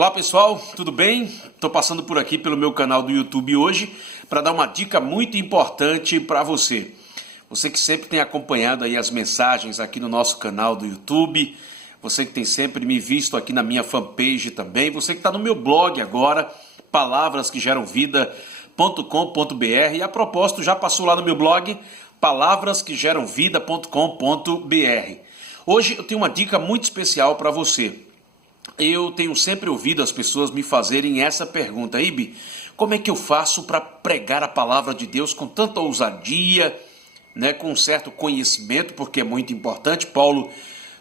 Olá pessoal, tudo bem? Estou passando por aqui pelo meu canal do YouTube hoje para dar uma dica muito importante para você. Você que sempre tem acompanhado aí as mensagens aqui no nosso canal do YouTube, você que tem sempre me visto aqui na minha fanpage também, você que está no meu blog agora, palavrasquegeramvida.com.br, e a propósito já passou lá no meu blog, palavrasquegeramvida.com.br. Hoje eu tenho uma dica muito especial para você. Eu tenho sempre ouvido as pessoas me fazerem essa pergunta: Ibe, como é que eu faço para pregar a palavra de Deus com tanta ousadia, né, com um certo conhecimento, porque é muito importante. Paulo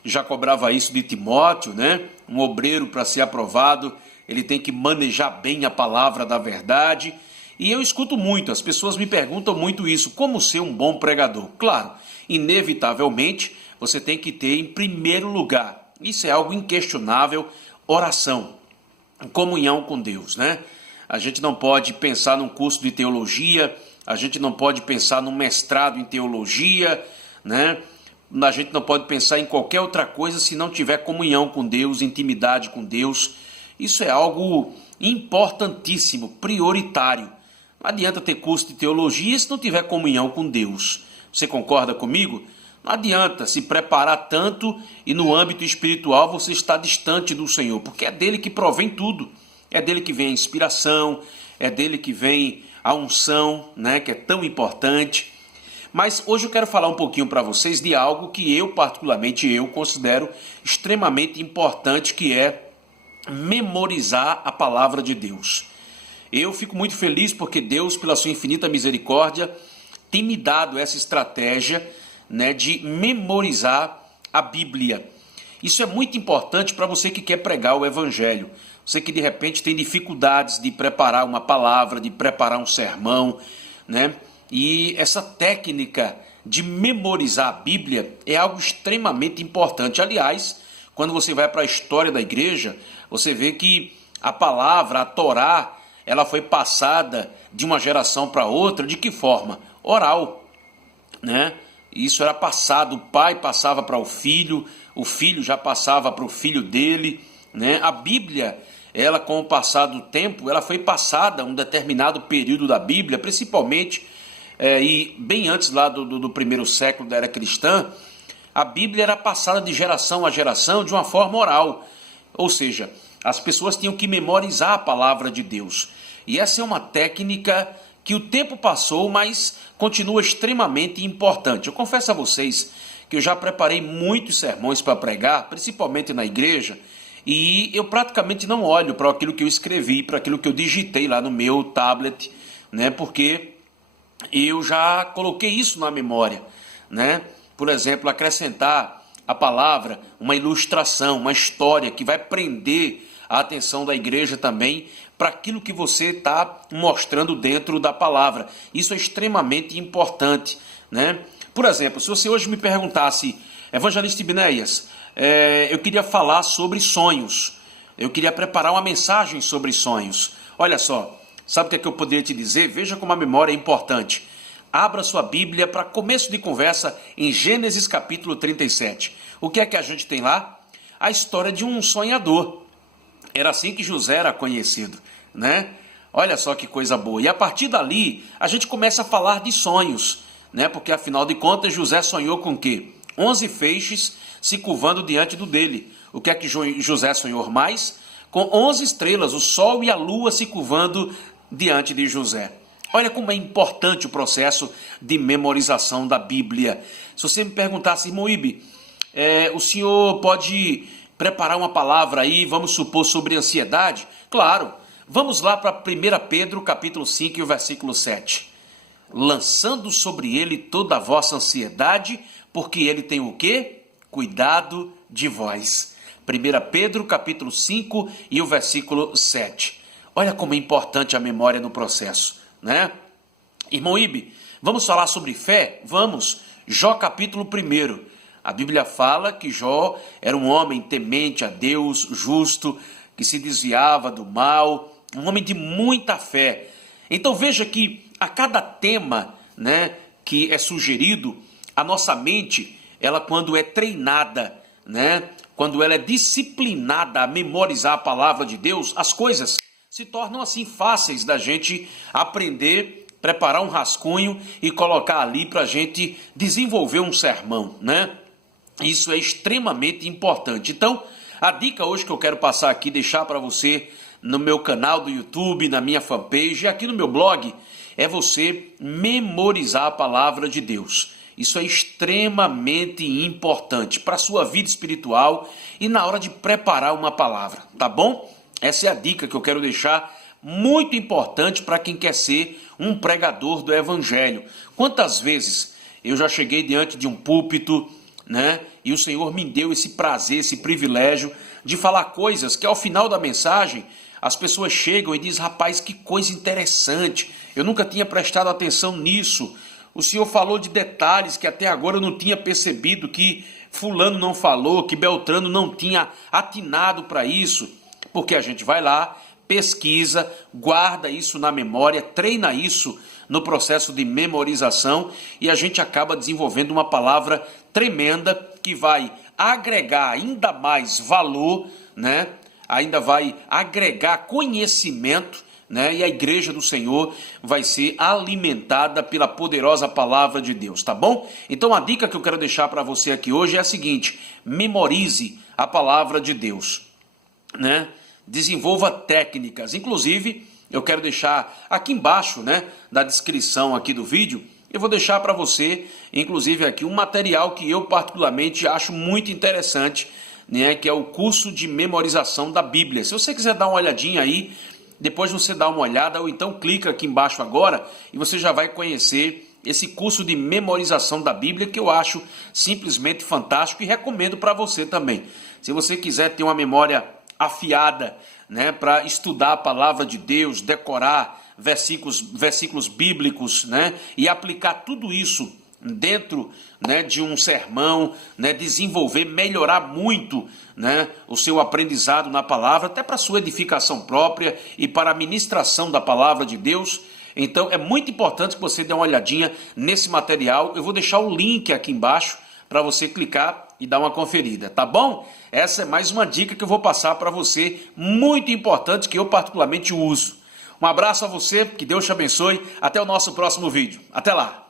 já cobrava isso de Timóteo, né? Um obreiro, para ser aprovado, ele tem que manejar bem a palavra da verdade. E eu escuto muito, as pessoas me perguntam muito isso: como ser um bom pregador? Claro, inevitavelmente, você tem que ter em primeiro lugar, isso é algo inquestionável, oração, comunhão com Deus, né? A gente não pode pensar num curso de teologia, a gente não pode pensar num mestrado em teologia, né? A gente não pode pensar em qualquer outra coisa se não tiver comunhão com Deus, intimidade com Deus. Isso é algo importantíssimo, prioritário. Não adianta ter curso de teologia se não tiver comunhão com Deus. Você concorda comigo? Não adianta se preparar tanto e no âmbito espiritual você está distante do Senhor, porque é dele que provém tudo. É dele que vem a inspiração, é dele que vem a unção, né, que é tão importante. Mas hoje eu quero falar um pouquinho para vocês de algo que eu considero extremamente importante, que é memorizar a palavra de Deus. Eu fico muito feliz porque Deus, pela sua infinita misericórdia, tem me dado essa estratégia, né, de memorizar a Bíblia. Isso é muito importante para você que quer pregar o Evangelho. Você que de repente tem dificuldades de preparar uma palavra, de preparar um sermão, né? E essa técnica de memorizar a Bíblia é algo extremamente importante. Aliás, quando você vai para a história da igreja, você vê que a palavra, a Torá, ela foi passada de uma geração para outra. De que forma? Oral, né? Isso era passado, o pai passava para o filho já passava para o filho dele, né? A Bíblia, ela com o passar do tempo, ela foi passada um determinado período da Bíblia, principalmente, e bem antes lá do primeiro século da era cristã, a Bíblia era passada de geração a geração de uma forma oral, ou seja, as pessoas tinham que memorizar a palavra de Deus, e essa é uma técnica que o tempo passou, mas continua extremamente importante. Eu confesso a vocês que eu já preparei muitos sermões para pregar, principalmente na igreja, e eu praticamente não olho para aquilo que eu escrevi, para aquilo que eu digitei lá no meu tablet, né? Porque eu já coloquei isso na memória, né? Por exemplo, acrescentar a palavra, uma ilustração, uma história que vai prender a atenção da igreja também para aquilo que você está mostrando dentro da palavra. Isso é extremamente importante, né? Por exemplo, se você hoje me perguntasse: Evangelista Ibnéias, eu queria falar sobre sonhos, eu queria preparar uma mensagem sobre sonhos. Olha só, sabe o que é que eu poderia te dizer? Veja como a memória é importante. Abra sua Bíblia para começo de conversa em Gênesis capítulo 37. O que é que a gente tem lá? A história de um sonhador. Era assim que José era conhecido, né? Olha só que coisa boa. E a partir dali, a gente começa a falar de sonhos, né? Porque afinal de contas, José sonhou com o quê? 11 feixes se curvando diante do dele. O que é que José sonhou mais? Com 11 estrelas, o sol e a lua se curvando diante de José. Olha como é importante o processo de memorização da Bíblia. Se você me perguntasse: irmão Ibe, o senhor pode preparar uma palavra aí, vamos supor, sobre ansiedade? Claro, vamos lá para 1 Pedro capítulo 5 e o versículo 7. Lançando sobre ele toda a vossa ansiedade, porque ele tem o quê? Cuidado de vós. 1 Pedro capítulo 5 e o versículo 7. Olha como é importante a memória no processo, né? Irmão Ibe, vamos falar sobre fé? Vamos. Jó capítulo 1. A Bíblia fala que Jó era um homem temente a Deus, justo, que se desviava do mal, um homem de muita fé. Então veja que a cada tema, né, que é sugerido, a nossa mente, ela quando é treinada, né, quando ela é disciplinada a memorizar a palavra de Deus, as coisas se tornam assim fáceis da gente aprender, preparar um rascunho e colocar ali para a gente desenvolver um sermão, né? Isso é extremamente importante. Então, a dica hoje que eu quero passar aqui, deixar para você no meu canal do YouTube, na minha fanpage e aqui no meu blog, é você memorizar a palavra de Deus. Isso é extremamente importante para a sua vida espiritual e na hora de preparar uma palavra, tá bom? Essa é a dica que eu quero deixar, muito importante para quem quer ser um pregador do evangelho. Quantas vezes eu já cheguei diante de um púlpito, né? E o Senhor me deu esse prazer, esse privilégio de falar coisas que ao final da mensagem as pessoas chegam e dizem: rapaz, que coisa interessante, eu nunca tinha prestado atenção nisso. O Senhor falou de detalhes que até agora eu não tinha percebido, que fulano não falou, que Beltrano não tinha atinado para isso. Porque a gente vai lá, pesquisa, guarda isso na memória, treina isso no processo de memorização e a gente acaba desenvolvendo uma palavra tremenda que vai agregar ainda mais valor, né? Ainda vai agregar conhecimento, né? E a igreja do Senhor vai ser alimentada pela poderosa palavra de Deus, tá bom? Então a dica que eu quero deixar para você aqui hoje é a seguinte: memorize a palavra de Deus, né? Desenvolva técnicas, inclusive eu quero deixar aqui embaixo, né, na descrição aqui do vídeo, eu vou deixar para você, inclusive aqui, um material que eu particularmente acho muito interessante, né, que é o curso de memorização da Bíblia. Se você quiser dar uma olhadinha aí, depois você dá uma olhada, ou então clica aqui embaixo agora e você já vai conhecer esse curso de memorização da Bíblia, que eu acho simplesmente fantástico e recomendo para você também. Se você quiser ter uma memória afiada, né, para estudar a palavra de Deus, decorar versículos bíblicos, né, e aplicar tudo isso dentro, né, de um sermão, né, desenvolver, melhorar muito, né, o seu aprendizado na palavra, até para a sua edificação própria e para a ministração da palavra de Deus. Então é muito importante que você dê uma olhadinha nesse material. Eu vou deixar o link aqui embaixo para você clicar e dar uma conferida, tá bom? Essa é mais uma dica que eu vou passar para você, muito importante, que eu particularmente uso. Um abraço a você, que Deus te abençoe, até o nosso próximo vídeo. Até lá!